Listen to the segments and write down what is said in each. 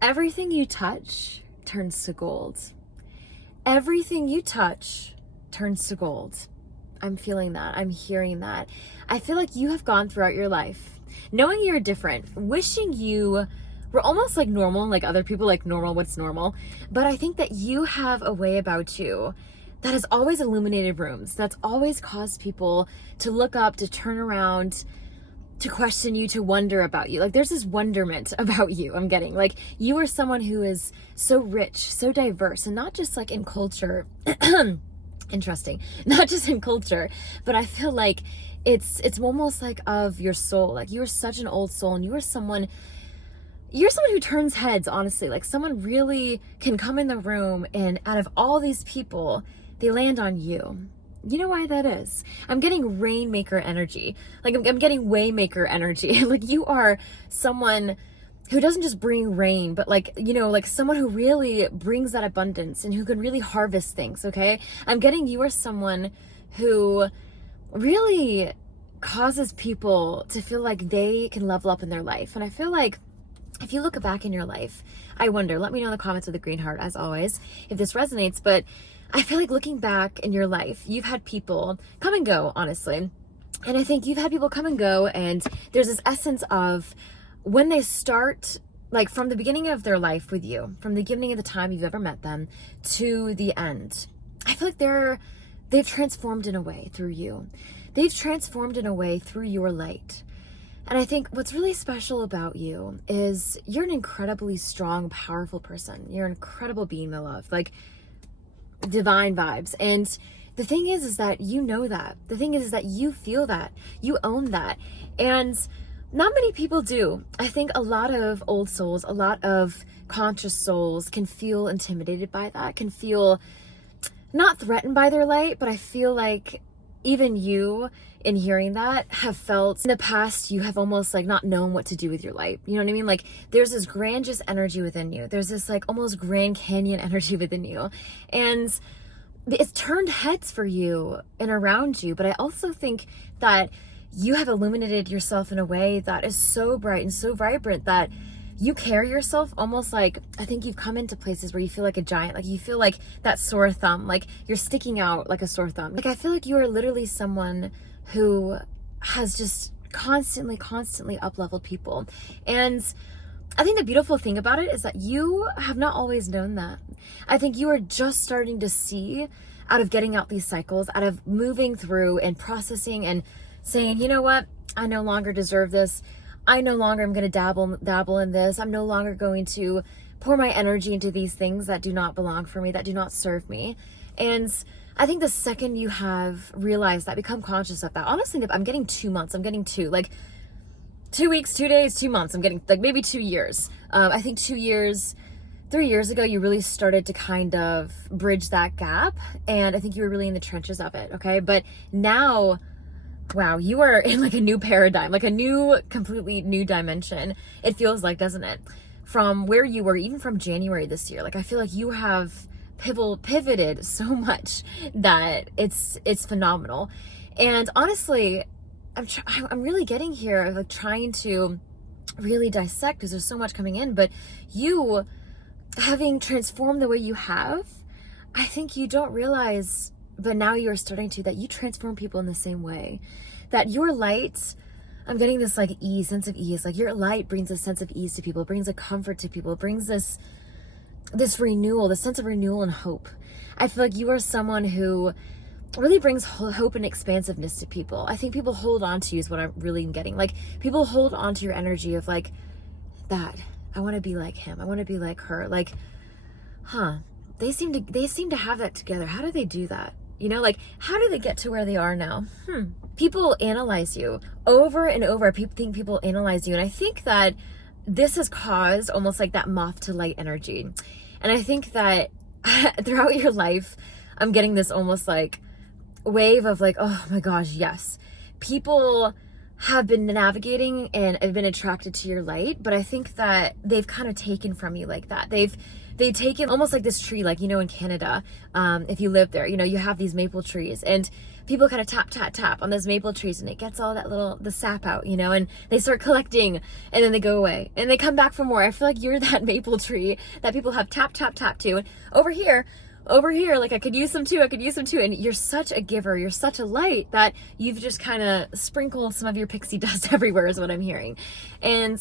Everything you touch turns to gold. Everything you touch turns to gold. I'm feeling that. I'm hearing that. I feel like you have gone throughout your life knowing you're different, wishing you were almost like normal, like other people, like normal, what's normal. But I think that you have a way about you that has always illuminated rooms, that's always caused people to look up, to turn around, to question you, to wonder about you. Like there's this wonderment about you I'm getting. Like you are someone who is so rich, so diverse, and not just like in culture. Interesting. Not just in culture, but I feel like it's almost like of your soul. Like you are such an old soul, and you're someone who turns heads, honestly. Like someone really can come in the room, and out of all these people, they land on you. You know why that is? I'm getting rainmaker energy. Like I'm getting waymaker energy. Like you are someone who doesn't just bring rain, but like, you know, like someone who really brings that abundance and who can really harvest things, okay? I'm getting you are someone who really causes people to feel like they can level up in their life. And I feel like if you look back in your life, I wonder, let me know in the comments with a green heart as always, if this resonates, but I feel like looking back in your life, you've had people come and go, honestly. And I think you've had people come and go, and there's this essence of when they start, like from the beginning of their life with you, from the beginning of the time you've ever met them to the end, I feel like they've transformed in a way through you. They've transformed in a way through your light. And I think what's really special about you is you're an incredibly strong, powerful person. You're an incredible being to love, like divine vibes. And the thing is that you know that. The thing is that you feel that. You own that. And not many people do. I think a lot of old souls, a lot of conscious souls can feel intimidated by that, can feel not threatened by their light, but I feel like even you, in hearing that, have felt in the past you have almost like not known what to do with your light. You know what I mean? Like there's this grandiose energy within you. There's this like almost Grand Canyon energy within you. And it's turned heads for you and around you. But I also think that you have illuminated yourself in a way that is so bright and so vibrant that you carry yourself almost like, I think you've come into places where you feel like a giant, like you feel like that sore thumb, like you're sticking out like a sore thumb. Like I feel like you are literally someone who has just constantly up-leveled people. And I think the beautiful thing about it is that you have not always known that. I think you are just starting to see, out of getting out these cycles, out of moving through and processing and saying, you know what, I no longer deserve this. I no longer am going to dabble in this. I'm no longer going to pour my energy into these things that do not belong for me, that do not serve me. And I think the second you have realized that, become conscious of that, honestly, I'm getting 2 months. I'm getting like 2 weeks, 2 days, 2 months. I'm getting like maybe 2 years. I think 2 years, 3 years ago, you really started to kind of bridge that gap. And I think you were really in the trenches of it. Okay. But now, wow, you are in like a new paradigm, like a completely new dimension. It feels like, doesn't it? From where you were, even from January this year. Like, I feel like you have pivoted so much that it's phenomenal. And honestly, I'm really getting here of like trying to really dissect, because there's so much coming in, but you having transformed the way you have, I think you don't realize, but now you're starting to, that you transform people in the same way. That your light, I'm getting this like sense of ease. Like your light brings a sense of ease to people, brings a comfort to people, brings this renewal, this sense of renewal and hope. I feel like you are someone who really brings hope and expansiveness to people. I think people hold on to you is what I'm really getting. Like people hold on to your energy of like, that, I want to be like him. I want to be like her. Like, they seem to have that together. How do they do that? You know, like, how do they get to where they are now? People analyze you over and over. People analyze you. And I think that this has caused almost like that moth to light energy. And I think that throughout your life, I'm getting this almost like wave of like, oh my gosh, yes. People have been navigating and have been attracted to your light, but I think that they've kind of taken from you like that. They've taken almost like this tree, like, in Canada, if you live there, you have these maple trees, and people kind of tap, tap, tap on those maple trees, and it gets all that the sap out, and they start collecting, and then they go away and they come back for more. I feel like you're that maple tree that people have tap, tap, tap to. And over here, like, I could use some too. And you're such a giver. You're such a light that you've just kind of sprinkled some of your pixie dust everywhere is what I'm hearing. And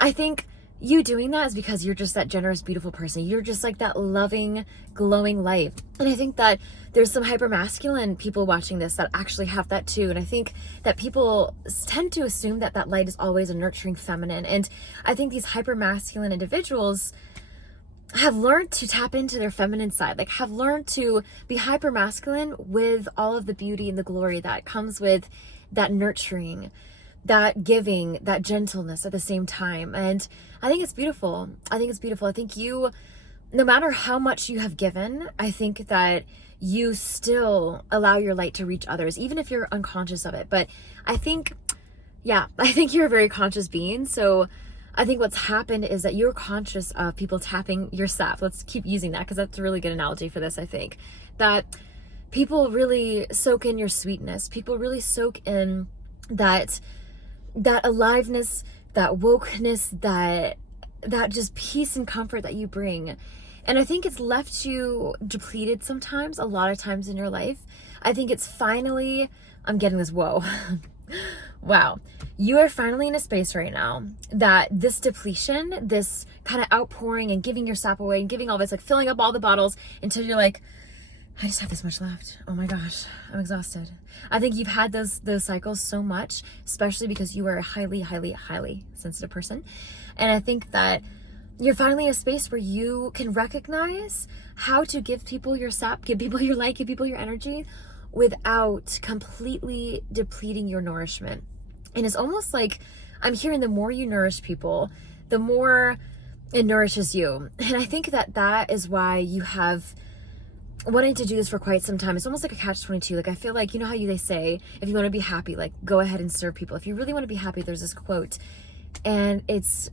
I think you doing that is because you're just that generous, beautiful person. You're just like that loving, glowing light. And I think that there's some hypermasculine people watching this that actually have that too. And I think that people tend to assume that that light is always a nurturing feminine. And I think these hypermasculine individuals have learned to tap into their feminine side, like have learned to be hypermasculine with all of the beauty and the glory that comes with that nurturing, that giving, that gentleness at the same time. And I think it's beautiful. I think you, no matter how much you have given, I think that you still allow your light to reach others, even if you're unconscious of it. But I think you're a very conscious being. So I think what's happened is that you're conscious of people tapping your sap. Let's keep using that because that's a really good analogy for this. I think that people really soak in your sweetness. People really soak in that aliveness, that wokeness, that just peace and comfort that you bring. And I think it's left you depleted sometimes, a lot of times in your life. I think it's finally, I'm getting this, whoa. Wow. You are finally in a space right now that this depletion, this kind of outpouring and giving your sap away and giving all this, like filling up all the bottles until you're like, I just have this much left. Oh my gosh, I'm exhausted. I think you've had those cycles so much, especially because you are a highly, highly, highly sensitive person. And I think that you're finally in a space where you can recognize how to give people your sap, give people your light, give people your energy without completely depleting your nourishment. And it's almost like I'm hearing the more you nourish people, the more it nourishes you. And I think that is why you have wanting to do this for quite some time. It's almost like a catch-22. Like, I feel like, how they say, if you want to be happy, like, go ahead and serve people. If you really want to be happy, there's this quote, and it's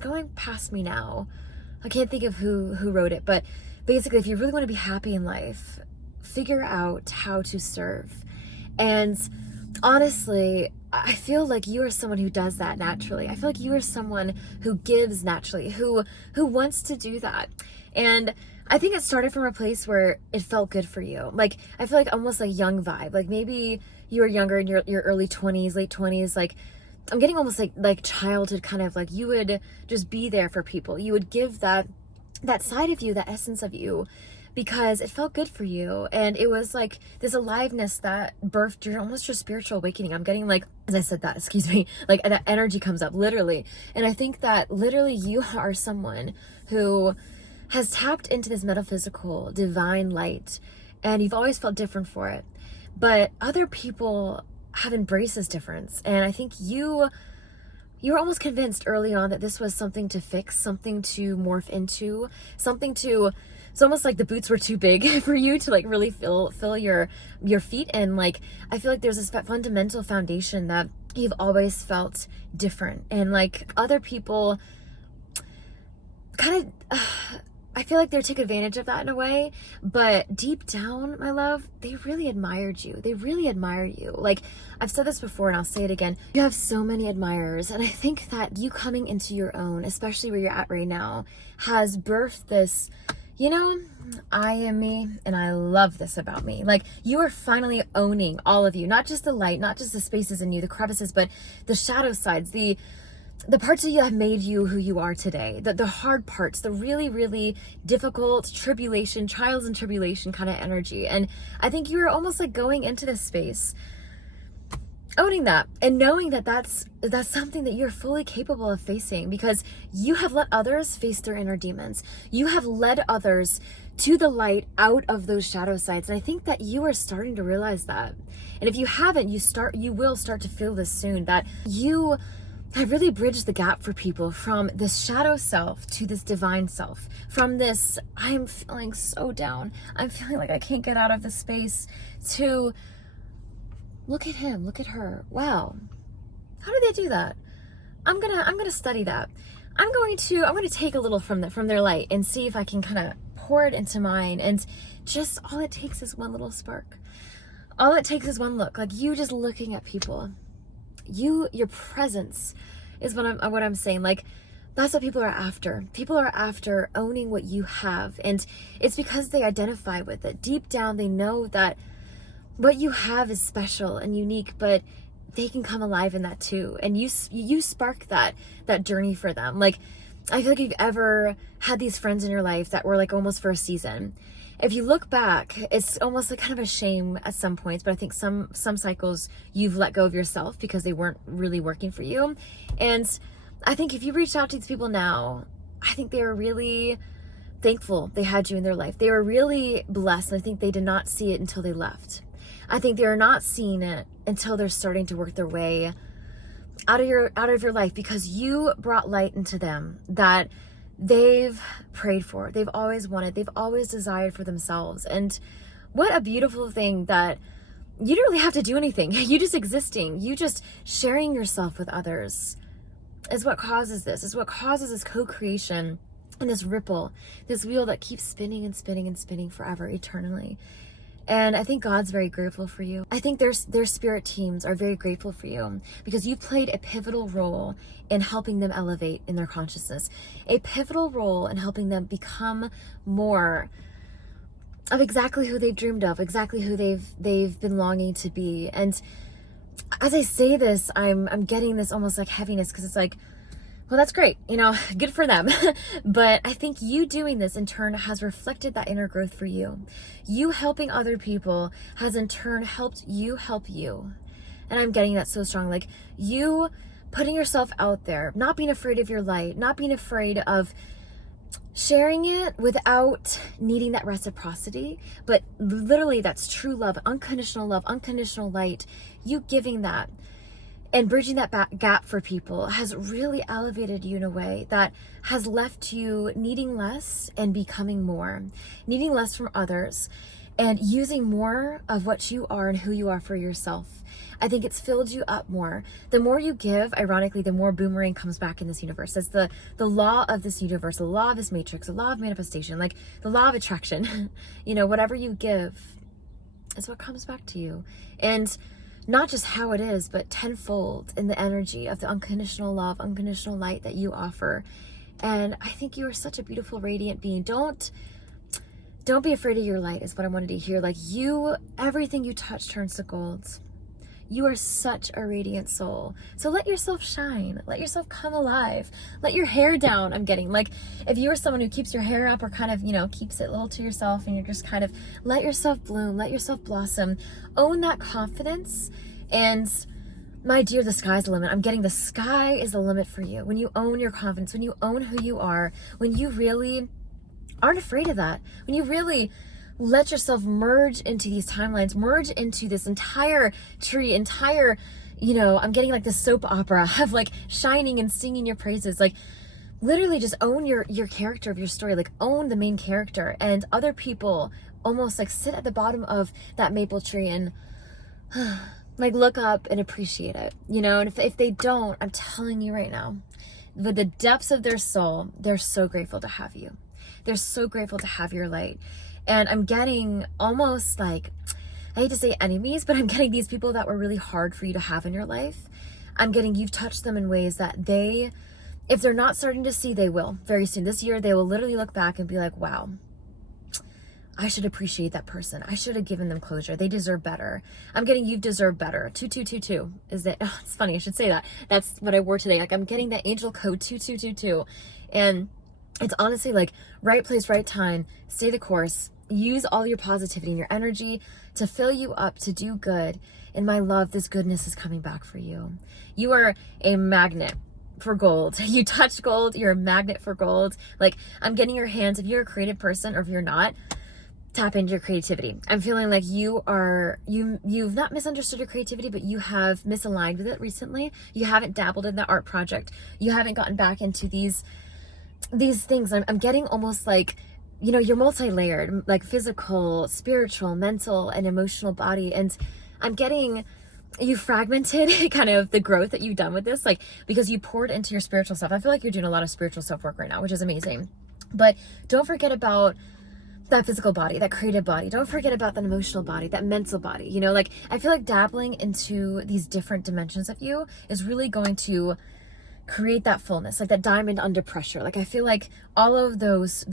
going past me now. I can't think of who wrote it, but basically, if you really want to be happy in life, figure out how to serve. And honestly, I feel like you are someone who does that naturally. I feel like you are someone who gives naturally, who wants to do that. And I think it started from a place where it felt good for you. Like, I feel like almost a young vibe. Like, maybe you were younger in your early 20s, late 20s. Like, I'm getting almost like childhood kind of, like, you would just be there for people. You would give that side of you, that essence of you, because it felt good for you. And it was like this aliveness that birthed your spiritual awakening. I'm getting, like, as I said that, excuse me, like that energy comes up literally. And I think that literally you are someone who has tapped into this metaphysical divine light, and you've always felt different for it. But other people have embraced this difference. And I think you were almost convinced early on that this was something to fix, something to morph into, it's almost like the boots were too big for you to, like, really fill your feet. And, like, I feel like there's this fundamental foundation that you've always felt different. And, like, other people kind of, I feel like they took advantage of that in a way, but deep down, my love, they really admired you. They really admire you. Like, I've said this before and I'll say it again. You have so many admirers. And I think that you coming into your own, especially where you're at right now, has birthed this, I am me, and I love this about me. Like, you are finally owning all of you, not just the light, not just the spaces in you, the crevices, but the shadow sides, the parts of you have made you who you are today, the hard parts, the really, really difficult trials and tribulation kind of energy. And I think you're almost like going into this space, owning that and knowing that that's something that you're fully capable of facing, because you have let others face their inner demons. You have led others to the light out of those shadow sides. And I think that you are starting to realize that. And if you haven't, you will start to feel this soon, that you have really bridged the gap for people from this shadow self to this divine self, from this, I'm feeling so down, I'm feeling like I can't get out of this space, to Look at him, look at her. Wow. How do they do that? I'm gonna study that. I'm going to take a little from their light and see if I can kind of pour it into mine. And just all it takes is one little spark. All it takes is one look. Like you just looking at people. Your presence is what I'm saying. Like that's what people are after. People are after owning what you have, and it's because they identify with it. Deep down, they know that what you have is special and unique, but they can come alive in that too. And you spark that journey for them. Like I feel like you've ever had these friends in your life that were like almost for a season. If you look back, it's almost like kind of a shame at some points, but I think some cycles you've let go of yourself because they weren't really working for you. And I think if you reached out to these people now, I think they are really thankful they had you in their life. They were really blessed, and I think they did not see it until they left. I think they're not seeing it until they're starting to work their way out of your life, because you brought light into them that they've prayed for, they've always wanted, they've always desired for themselves. And what a beautiful thing that you don't really have to do anything. You just existing, you just sharing yourself with others is what causes this, is what causes this co-creation and this ripple, this wheel that keeps spinning and spinning and spinning forever, eternally. And I think God's very grateful for you. I think their spirit teams are very grateful for you, because you played a pivotal role in helping them elevate in their consciousness, a pivotal role in helping them become more of exactly who they've dreamed of, exactly who they've been longing to be. And as I say this, I'm getting this almost like heaviness, because it's like, well, that's great, good for them. But I think you doing this in turn has reflected that inner growth for you. You helping other people has in turn helped you help you. And I'm getting that so strong. Like you putting yourself out there, not being afraid of your light, not being afraid of sharing it without needing that reciprocity, but literally that's true love, unconditional light. You giving that and bridging that gap for people has really elevated you in a way that has left you needing less and becoming more, needing less from others and using more of what you are and who you are for yourself. I think it's filled you up more. The more you give, ironically, the more boomerang comes back in this universe. That's the law of this universe, the law of this matrix, the law of manifestation, like the law of attraction. Whatever you give is what comes back to you. And not just how it is, but tenfold in the energy of the unconditional love, unconditional light that you offer. And I think you are such a beautiful, radiant being. Don't be afraid of your light is what I wanted to hear. Like everything you touch turns to gold. You are such a radiant soul. So let yourself shine. Let yourself come alive. Let your hair down. I'm getting like, if you are someone who keeps your hair up or kind of, keeps it a little to yourself, and you're just kind of let yourself bloom, let yourself blossom, own that confidence. And my dear, the sky's the limit. I'm getting the sky is the limit for you. When you own your confidence, when you own who you are, when you really aren't afraid of that, when you really let yourself merge into these timelines, merge into this entire tree, I'm getting like the soap opera of like shining and singing your praises. Like literally just own your character of your story, like own the main character, and other people almost like sit at the bottom of that maple tree and like look up and appreciate it, and if they don't, I'm telling you right now, with the depths of their soul, they're so grateful to have you. They're so grateful to have your light. And I'm getting almost like, I hate to say enemies, but I'm getting these people that were really hard for you to have in your life. I'm getting you've touched them in ways that if they're not starting to see, they will very soon. This year, they will literally look back and be like, wow, I should appreciate that person. I should have given them closure. They deserve better. I'm getting you've deserved better. 2222 is that, it's funny, I should say that. That's what I wore today. Like I'm getting that angel code 2222. And it's honestly like right place, right time, stay the course, use all your positivity and your energy to fill you up to do good. And my love, this goodness is coming back for you. You are a magnet for gold. You touch gold, you're a magnet for gold. Like I'm getting your hands, if you're a creative person or if you're not, tap into your creativity. I'm feeling like you've not misunderstood your creativity, but you have misaligned with it recently. You haven't dabbled in that art project. You haven't gotten back into these things. I'm getting almost like, you're multi-layered, like physical, spiritual, mental, and emotional body. And I'm getting you fragmented kind of the growth that you've done with this, like, because you poured into your spiritual stuff. I feel like you're doing a lot of spiritual self work right now, which is amazing. But don't forget about that physical body, that creative body. Don't forget about that emotional body, that mental body. You know, like, I feel like dabbling into these different dimensions of you is really going to create that fullness, like that diamond under pressure. Like, I feel like all of those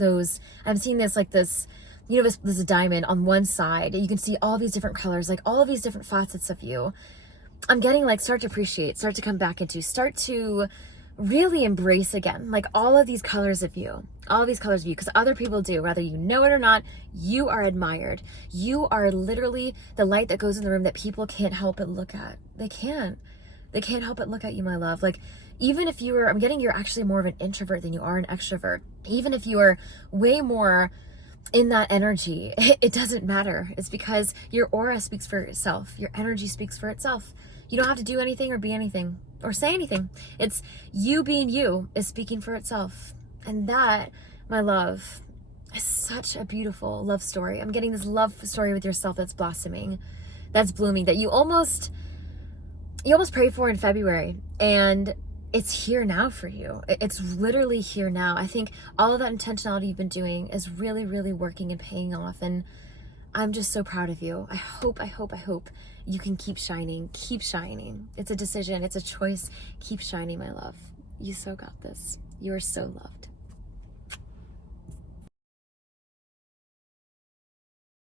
I'm seeing this, like this, you know, this diamond on one side. You can see all these different colors, like all of these different facets of you. I'm getting like, start to appreciate, start to come back into, start to really embrace again, like all of these colors of you, because other people do, whether you know it or not. You are admired. You are literally the light that goes in the room that people can't help but look at. They can't help but look at you, my love. Like, even if you were, I'm getting, you're actually more of an introvert than you are an extrovert. Even if you are way more in that energy, it doesn't matter. It's because your aura speaks for itself. Your energy speaks for itself. You don't have to do anything or be anything or say anything. It's you being you is speaking for itself. And that, my love, is such a beautiful love story. I'm getting this love story with yourself that's blossoming, that's blooming, that you almost prayed for in February, and it's here now for you. It's literally here now. I think all of that intentionality you've been doing is really, really working and paying off. And I'm just so proud of you. I hope you can keep shining. Keep shining. It's a decision. It's a choice. Keep shining, my love. You so got this. You are so loved.